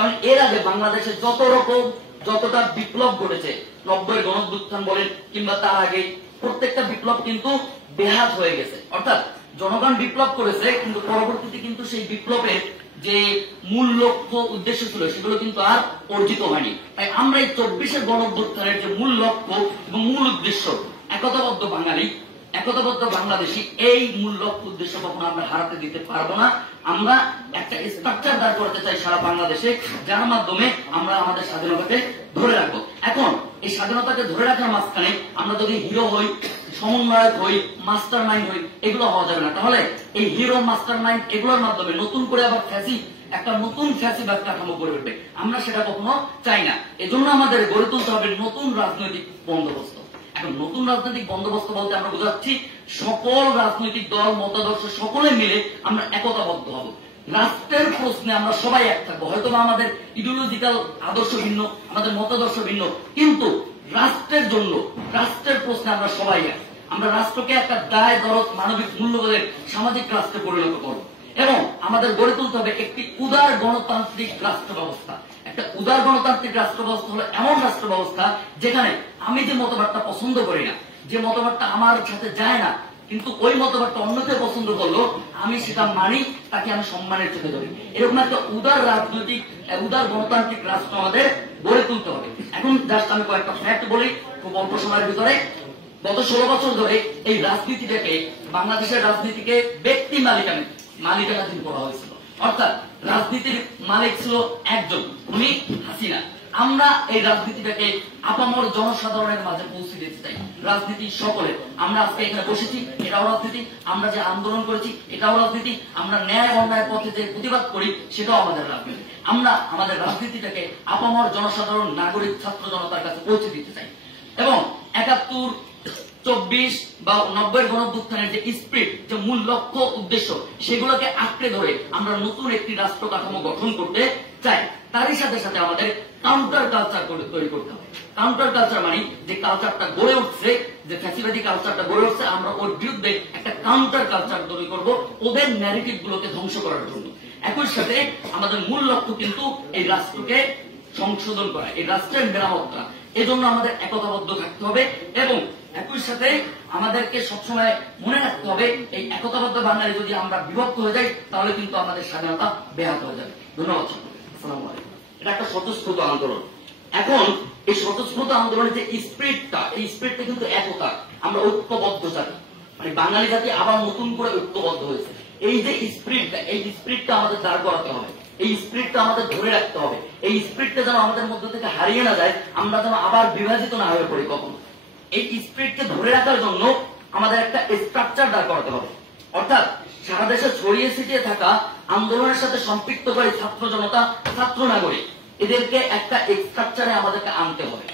কারণ এর আগে বাংলাদেশে যতটা বিপ্লব ঘটেছে, 90-এর গণঅভ্যুত্থান বলেন কিংবা তার আগে, প্রত্যেকটা বিপ্লব কিন্তু বেহাত হয়ে গেছে। অর্থাৎ জনগণ বিপ্লব করেছে, কিন্তু পরবর্তীতে কিন্তু সেই বিপ্লবের যে মূল লক্ষ্য উদ্দেশ্য ছিল সেগুলো কিন্তু আর অর্জিত হয়নি। তাই আমরা এই 24-এর গণঅভ্যুত্থানের যে মূল লক্ষ্য এবং মূল উদ্দেশ্য, একতাবদ্ধ বাঙালি, একতাবদ্ধ বাংলাদেশী, এই মূল লক্ষ্য উদ্দেশ্য কখনো আমরা হারাতে দিতে পারবো না। আমরা একটা স্ট্রাকচার দাঁড় করতে চাই সারা বাংলাদেশে, যার মাধ্যমে আমরা আমাদের স্বাধীনতাকে ধরে রাখবো। এখন এই স্বাধীনতাকে ধরে রাখার মাঝখানে আমরা যদি হিরো হই, সমন্বয়ক হই, মাস্টার মাইন্ড হই, এগুলো হওয়া যাবে না। তাহলে এই হিরো, মাস্টার মাইন্ড এগুলোর মাধ্যমে নতুন করে আবার একটা নতুন ফ্যাসিবাদ কাঠামো গড়ে উঠবে, আমরা সেটা কখনো চাই না। এজন্য আমাদের গড়ে তুলতে হবে নতুন রাজনৈতিক বন্দোবস্ত। এখন নতুন রাজনৈতিক বন্দোবস্ত বলতে আমরা বোঝাচ্ছি সকল রাজনৈতিক দল, মতাদর্শ সকলে মিলে আমরা একতাবদ্ধ হব। রাষ্ট্রের প্রশ্নে আমরা সবাই এক থাকবো। হয়তো আমাদের ইডিওলজিক্যাল আদর্শ ভিন্ন, আমাদের মতাদর্শ ভিন্ন, কিন্তু রাষ্ট্রের জন্য, রাষ্ট্রের প্রশ্নে আমরা সবাই এক। আমরা রাষ্ট্রকে একটা দায় দরদ, মানবিক মূল্যবোধের সামাজিক রাষ্ট্রে পরিণত করব এবং আমাদের গড়ে তুলতে হবে একটি উদার গণতান্ত্রিক রাষ্ট্র ব্যবস্থা। একটা উদার গণতান্ত্রিক রাষ্ট্র ব্যবস্থা হলো এমন রাষ্ট্র ব্যবস্থা যেখানে আমি যে মতবাদটা পছন্দ করি না, যে মতবাদটা আমার সাথে যায় না, কিন্তু ওই মতবাদটা অন্যকে পছন্দ করলো, আমি সেটা মানি, তাকে আমি সম্মানের চোখে ধরি। এরকম একটা উদার রাজনৈতিক, উদার গণতান্ত্রিক রাষ্ট্র আমাদের গড়ে তুলতে হবে। এখন জাস্ট আমি কয়েকটা ফ্যাক্ট বলি খুব অল্প সময়ের ভিতরে। গত 16 বছর ধরে এই রাজনীতিটাকে, বাংলাদেশের রাজনীতিকে ব্যক্তি মালিকানাধীন করা হয়েছিল। অর্থাৎ রাজনীতির মালিক ছিল একজন, উনি হাসিনা। আমরা এই রাজনীতিটাকে আপামর জনসাধারণের মাঝে পৌঁছে দিতে চাই। রাজনীতি সকলে, আমরা আজকে এখানে বসেছি, এটাও রাজনীতি। আমরা যে আন্দোলন করেছি, এটাও রাজনীতি। আমরা ন্যায় অন্যায় পথে যে প্রতিবাদ করি, সেটাও আমাদের রাজনীতি। আমরা আমাদের রাজনীতিটাকে আপামর জনসাধারণ, নাগরিক, ছাত্র জনতার কাছে পৌঁছে দিতে চাই। এবং 71, 24 বা 90-এর গণঅভ্যুত্থানের যে স্পিরিট, যে মূল লক্ষ্য উদ্দেশ্য, সেগুলোকে আঁকড়ে ধরে আমরা নতুন একটি রাষ্ট্র কাঠামো গঠন করতে চাই। তারই সাথে সাথে আমাদের কাউন্টার কালচার তৈরি করতে হবে। কাউন্টার কালচার মানে যে কালচারটা গড়ে উঠছে, যে ফ্যাসিবাদী কালচারটা গড়ে উঠছে, আমরা ওর বিরুদ্ধে একটা কাউন্টার কালচার তৈরি করব, ওদের ন্যারেটিভ গুলোকে ধ্বংস করার জন্য। একই সাথে আমাদের মূল লক্ষ্য কিন্তু এই রাষ্ট্রকে সংশোধন করা, এই রাষ্ট্রের মেরামত করা। এজন্য আমাদের একতাবদ্ধ থাকতে হবে এবং একই সাথে আমাদেরকে সবসময় মনে রাখতে হবে, এই একতাবদ্ধ বাঙালি যদি আমরা বিভক্ত হয়ে যাই, তাহলে কিন্তু আমাদের স্বাধীনতা ব্যাহত হয়ে যাবে। ধন্যবাদ। আসসালামু আলাইকুম। এটা একটা স্বতঃস্ফূর্ত আন্দোলন। এখন এই স্বতঃস্ফূর্ত আন্দোলনের যে স্পিরিটটা, এই স্পিরিটটা কিন্তু একতা। আমরা ঐক্যবদ্ধ জাতি, মানে বাঙালি জাতি আবার নতুন করে ঐক্যবদ্ধ হয়েছে। এই যে স্পিরিটটা, এই স্পিরিটটা আমাদের দাঁড় করাতে হবে, এই স্পিরিটটা আমাদের ধরে রাখতে হবে। এই স্পিরিটটা যেন আমাদের মধ্য থেকে হারিয়ে না যায়, আমরা যেন আবার বিভাজিত না হয়ে পড়ি কখনো। এই স্পিরিটকে ধরে রাখার জন্য আমাদের একটা স্ট্রাকচার দাঁড় করাতে হবে। অর্থাৎ সারা দেশে ছড়িয়ে ছিটিয়ে থাকা আন্দোলনের সাথে সম্পৃক্ত করে ছাত্র জনতা, ছাত্র নাগরিক, এদেরকে একটা স্ট্রাকচারে আমাদেরকে আনতে হবে।